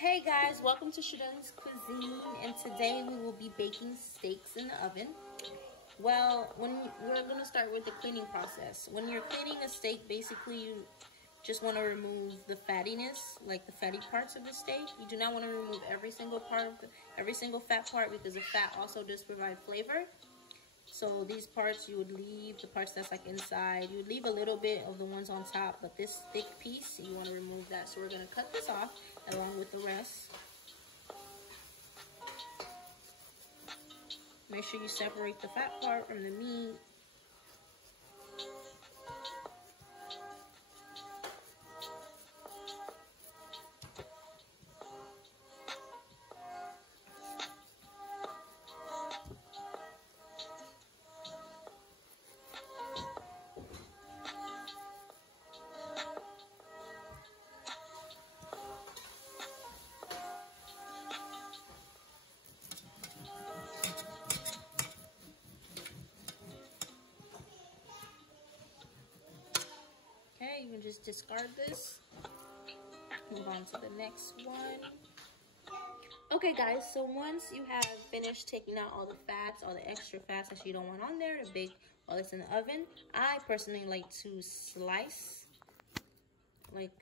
Hey guys, welcome to Shadun's Cuisine, and today we will be baking steaks in the oven. Well, we're going to start with the cleaning process. When you're cleaning a steak, basically you just want to remove the fattiness, like the fatty parts of the steak. You do not want to remove every single fat part, because the fat also does provide flavor. So these parts you would leave, the parts that's like inside, you would leave a little bit of the ones on top, but this thick piece, you want to remove that. So we're going to cut this off along with the rest. Make sure you separate the fat part from the meat. Okay, you can just discard this. Move on to the next one. Okay guys, so once you have finished taking out all the fats, all the extra fats that you don't want on there to bake while it's in the oven, I personally like to slice like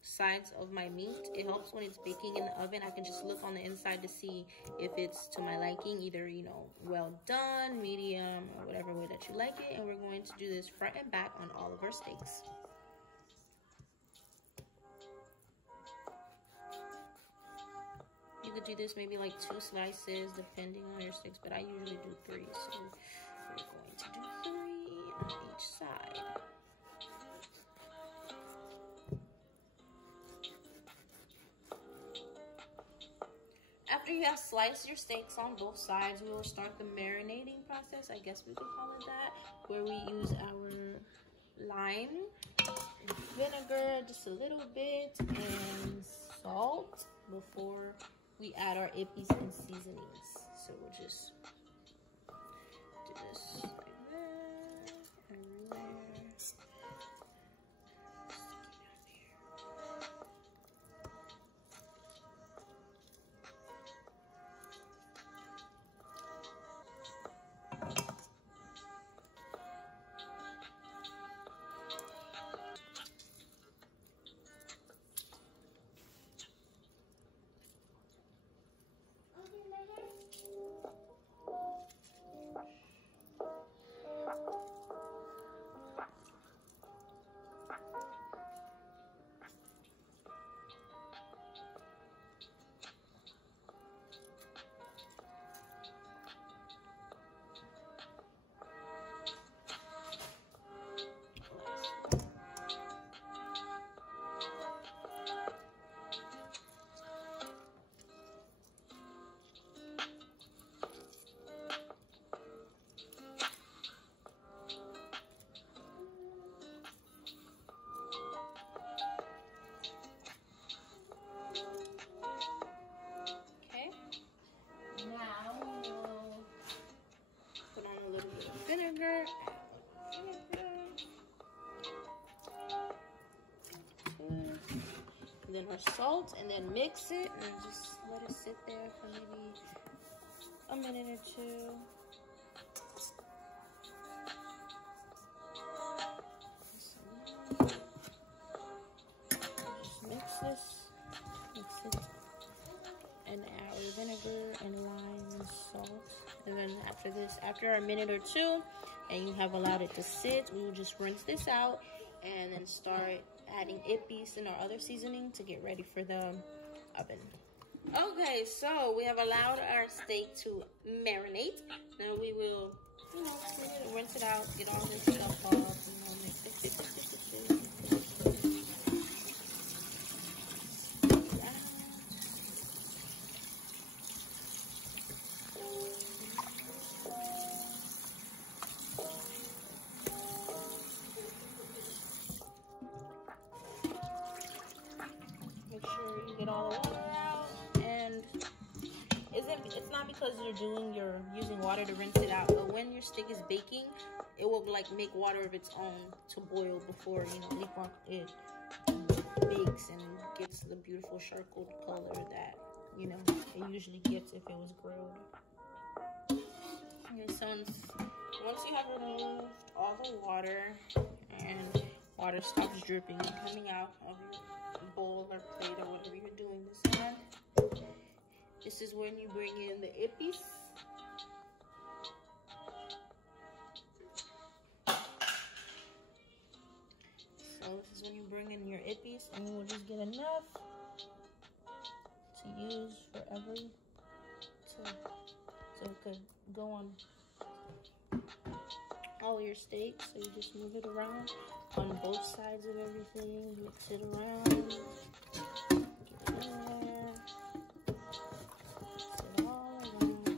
sides of my meat. It helps when it's baking in the oven. I can just look on the inside to see if it's to my liking, either, you know, well done, medium, or whatever way that you like it. And we're going to do this front and back on all of our steaks. You could do this maybe like 2 slices depending on your steaks, but I usually do 3, so we're going to do 3 on each side. After you have sliced your steaks on both sides, we will start the marinating process, I guess we could call it that, where we use our lime, vinegar, just a little bit, and salt before we add our Epis and seasonings. So we'll just do this like that, everywhere. Vinegar, and then our salt, and then mix it and just let it sit there for maybe a minute or 2. Just mix it, and add our vinegar and lime and salt. And then after a minute or 2, and you have allowed it to sit, we will just rinse this out and then start adding Epis and our other seasoning to get ready for the oven. Okay, so we have allowed our steak to marinate. Now we will, you know, clean it and rinse it out, get all this stuff off, you know, mix it. Make sure you get all the water out, and it's not because you're using water to rinse it out, but when your steak is baking, it will like make water of its own to boil before, you know, it bakes and gets the beautiful charcoal color that, you know, it usually gets if it was grilled. Okay, so once you have removed all the water and water stops dripping and coming out of your bowl or plate or whatever you're doing this on, this is when you bring in the Epis. So this is when you bring in your Epis, and you will just get enough to use forever, so it could go on all your steaks. So you just move it around on both sides of everything, mix it around, get it in there, mix it all around.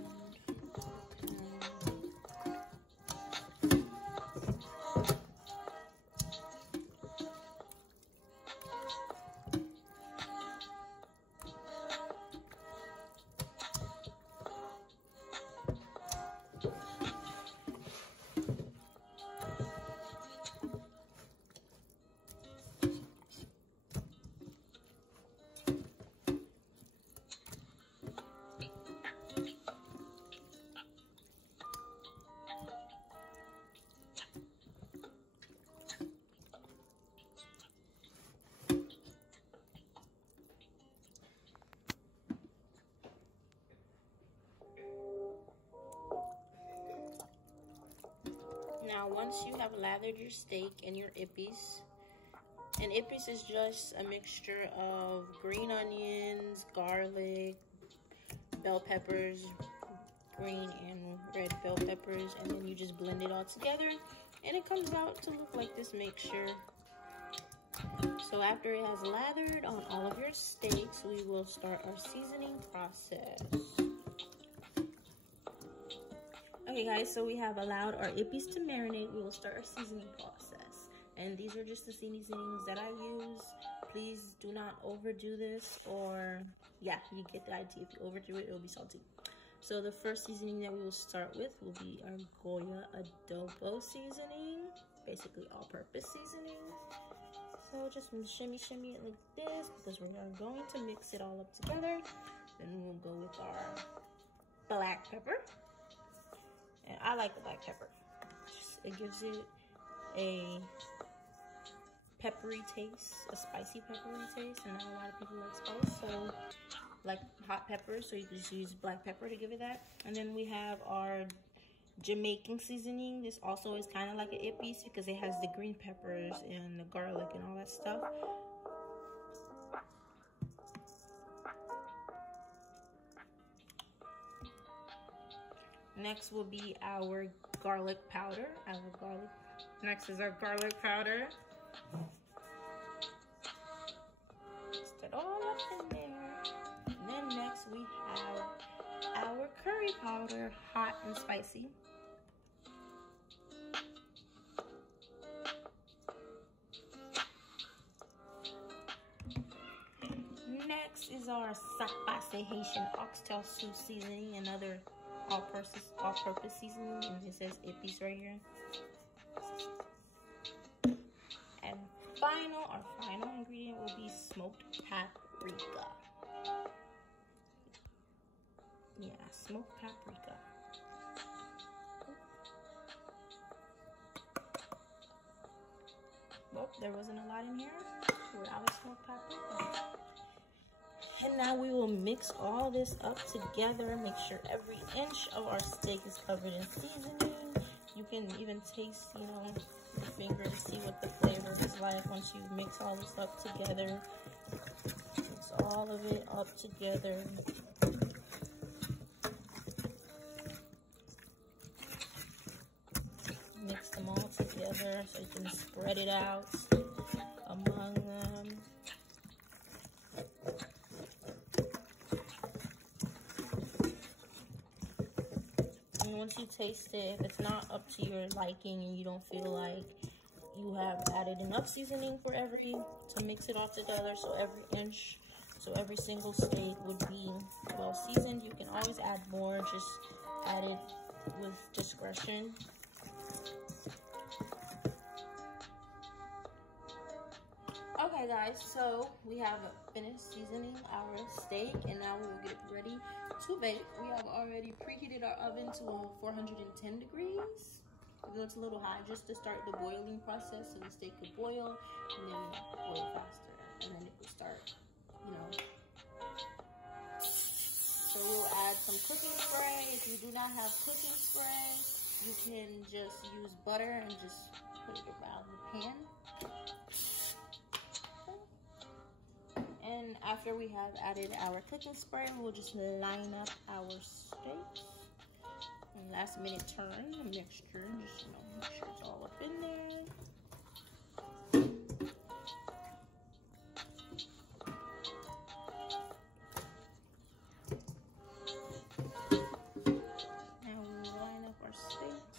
Now, once you have lathered your steak in your Epis, and Epis is just a mixture of green onions, garlic, bell peppers, green and red bell peppers, and then you just blend it all together, and it comes out to look like this mixture. So after it has lathered on all of your steaks, we will start our seasoning process. Okay guys, so we have allowed our Epis to marinate. We will start our seasoning process. And these are just the seasonings that I use. Please do not overdo this, or yeah, you get the idea. If you overdo it, it'll be salty. So the first seasoning that we will start with will be our Goya Adobo seasoning. Basically all-purpose seasoning. So just shimmy it like this, because we are going to mix it all up together. Then we'll go with our black pepper. And I like the black pepper. It gives it a peppery taste, a spicy peppery taste, and not a lot of people like spice, so like hot pepper, so you can just use black pepper to give it that. And then we have our Jamaican seasoning. This also is kind of like an Epis because it has the green peppers and the garlic and all that stuff. Next will be our garlic powder. Next is our garlic powder. Mix it all up in there. And then next we have our curry powder, hot and spicy. Next is our Sapase Haitian Oxtail soup seasoning, another all-purpose seasoning, and it says Epis right here. And our final ingredient will be smoked paprika. Yeah, smoked paprika. Well, there wasn't a lot in here without a smoked paprika. And now we will mix all this up together. Make sure every inch of our steak is covered in seasoning. You can even taste, you know, your finger to see what the flavor is like once you mix all this up together. Mix all of it up together. Mix them all together so you can spread it out among them. Once you taste it, if it's not up to your liking and you don't feel like you have added enough seasoning to mix it all together, so every single steak would be well seasoned, you can always add more. Just add it with discretion. Okay, Okay guys, so we have finished seasoning our steak and now we will get ready to bake. We have already preheated our oven to 410 degrees. Even though it's a little high, just to start the boiling process so the steak could boil and then boil faster. And then it will start, you know. So we'll add some cooking spray. If you do not have cooking spray, you can just use butter and just put it around the pan. And after we have added our cooking spray, we'll just line up our steaks. And last minute turn the mixture, just, you know, make sure it's all up in there. Now we'll line up our steaks.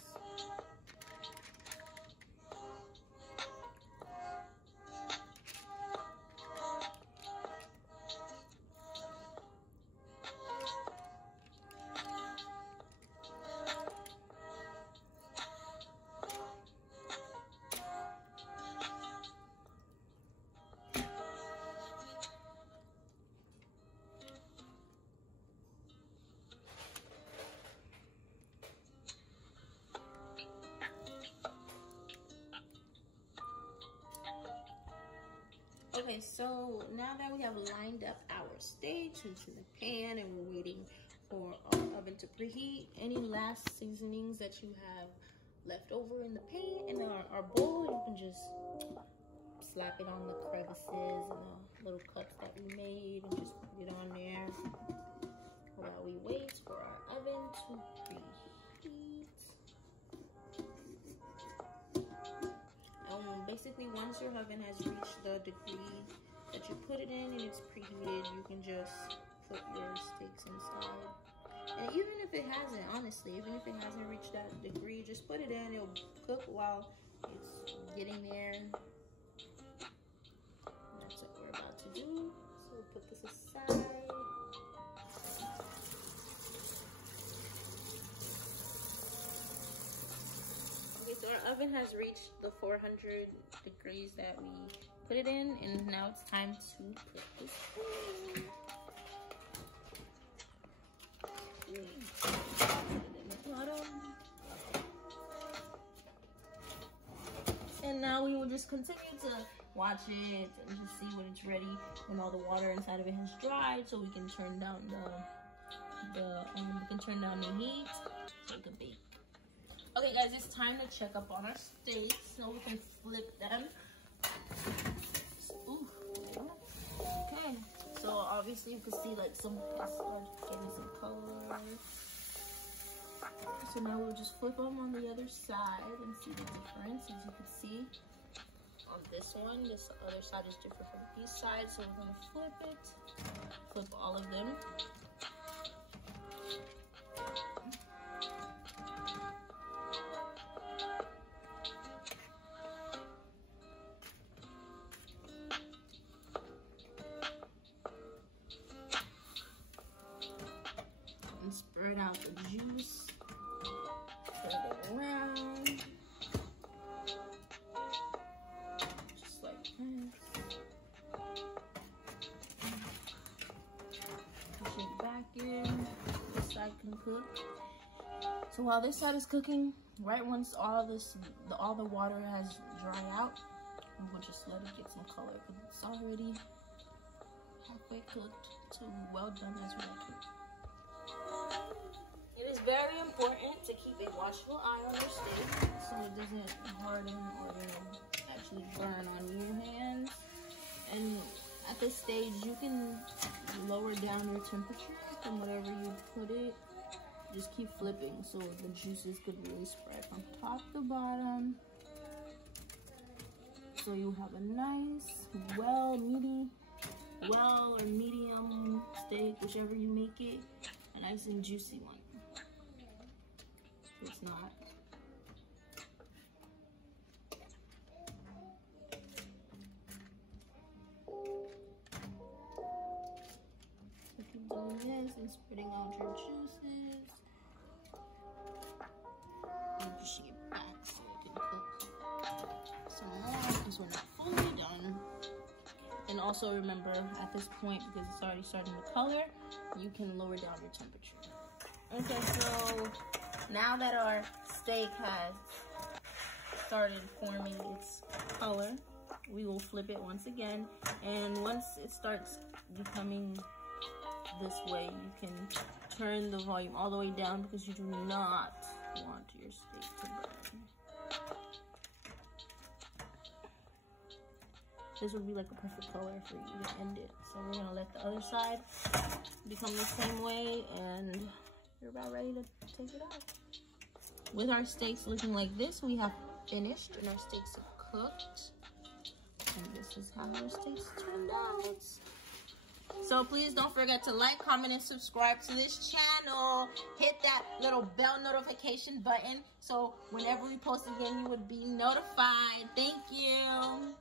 Okay, so now that we have lined up our steaks into the pan and we're waiting for our oven to preheat, any last seasonings that you have left over in the pan, in our bowl, you can just slap it on the crevices and the little cuts that we made and just put it on there while we wait for our oven to preheat. Basically, once your oven has reached the degree that you put it in and it's preheated, you can just put your steaks inside. And even if it hasn't, honestly, even if it hasn't reached that degree, just put it in. It'll cook while it's getting there. And that's what we're about to do. So we'll put this aside. Okay, so our oven has reached the 400 degrees that we put it in, and now it's time to put this in. Put it in the bottom. And now we will just continue to watch it and just see when it's ready, when all the water inside of it has dried, so we can turn down the heat so it can bake. Okay guys, it's time to check up on our steaks so we can flip them. Ooh. Okay, so obviously you can see like some getting some color. So now we'll just flip them on the other side and see the difference. As you can see on this one, this other side is different from these sides. So we're gonna flip it, flip all of them. And spread out the juice, spread it around, just like this. Push it back in, this side can cook. So while this side is cooking, right once all the water has dried out, we'll just let it get some color because it's already halfway cooked to well done as we like it. It is very important to keep a watchful eye on your steak so it doesn't harden or actually burn on your hands. And at this stage, you can lower down your temperature from whatever you put it. Just keep flipping so the juices could really spread from top to bottom. So you have a nice, well or medium steak, whichever you make it, a nice and juicy one. It's not. So keep doing this and spreading out your juices. And push it back so it can cook some more because we're not fully done. also remember at this point, because it's already starting to color, you can lower down your temperature. Okay, so now that our steak has started forming its color, we will flip it once again. And once it starts becoming this way, you can turn the volume all the way down because you do not want your steak to burn. This would be like a perfect color for you to end it. So we're gonna let the other side become the same way, and you're about ready to take it out. With our steaks looking like this, we have finished and our steaks are cooked. And this is how our steaks turned out. So please don't forget to like, comment, and subscribe to this channel. Hit that little bell notification button so whenever we post again, you would be notified. Thank you.